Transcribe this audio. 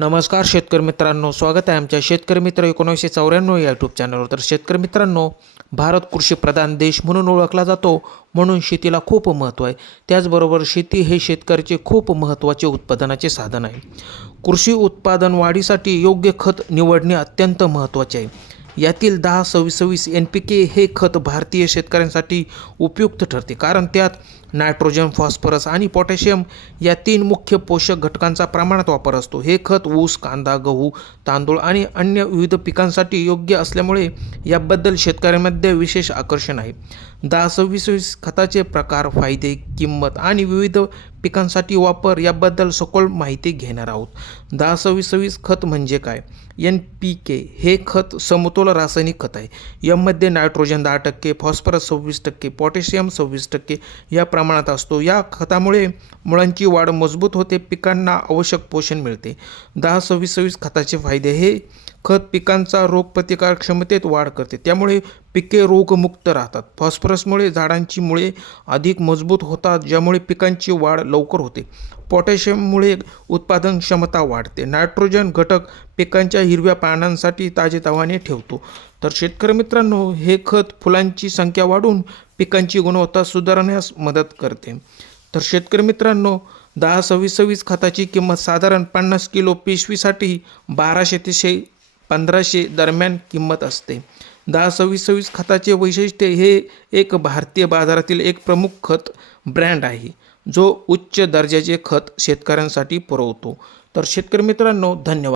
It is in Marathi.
नमस्कार शेतकरी मित्रांनो, स्वागत आहे आमच्या शेतकरी मित्र 1994 या यूट्यूब चॅनलवर. तर शेतकरी मित्रांनो, भारत कृषी प्रधान देश म्हणून ओळखला जातो, म्हणून शेतीला खूप महत्त्व आहे. त्याचबरोबर शेती हे शेतकऱ्याचे खूप महत्त्वाचे उत्पादनाचे साधन आहे. कृषी उत्पादन वाढीसाठी योग्य खत निवडणे अत्यंत महत्त्वाचे आहे. यातील 10-26 NPK हे खत भारतीय शेतकऱ्यांसाठी उपयुक्त ठरते, कारण त्यात नायट्रोजन, फॉस्फरस आणि पोटॅशियम या 3 मुख्य पोषक घटकांचा प्रमाणात वापर असतो. हे खत ऊस, कांदा, गहू, तांदूळ आणि अन्य विविध पिकांसाठी योग्य असल्यामुळे याबद्दल शेतकऱ्यांमध्ये विशेष आकर्षण आहे. 10-26 खताचे प्रकार, फायदे, किंमत आणि विविध पिकांसाठी वापर याबद्दल सखोल माहिती घेणार आहोत. 10-26 खत म्हणजे काय? NPK हे खत समतोल रासायनिक खत आहे. यामध्ये नायट्रोजन 10%, फॉस्फरस 26%, पोटॅशियम 26% या प्रमाणात असतो. या खतामुळे मुळांची वाढ मजबूत होते, पिकांना आवश्यक पोषण मिळते. 10-26 खताचे फायदे. हे खत पिकांचा रोगप्रतिकार क्षमतेत वाढ करते, त्यामुळे पिके रोगमुक्त राहतात. फॉस्फरसमुळे झाडांची मुळे अधिक मजबूत होतात, ज्यामुळे पिकांची वाढ लवकर होते. पोटॅशियममुळे उत्पादन क्षमता वाढते. नायट्रोजन घटक पिकांच्या हिरव्या पानांसाठी ताजेतवाने ठेवतो. तर शेतकरी मित्रांनो, हे खत फुलांची संख्या वाढवून पिकांची गुणवत्ता सुधारण्यास मदत करते. तर शेतकरी मित्रांनो, 10-26 खताची किंमत साधारण 50 किलो पिशवीसाठी 1200 ते 1500 दरम्यान किंमत असते. 10-26 खताचे वैशिष्ट्य. हे एक भारतीय बाजारातील एक प्रमुख खत ब्रँड आहे, जो उच्च दर्जाचे खत शेतकऱ्यांसाठी पुरवतो. तर शेतकरी मित्रांनो, धन्यवाद.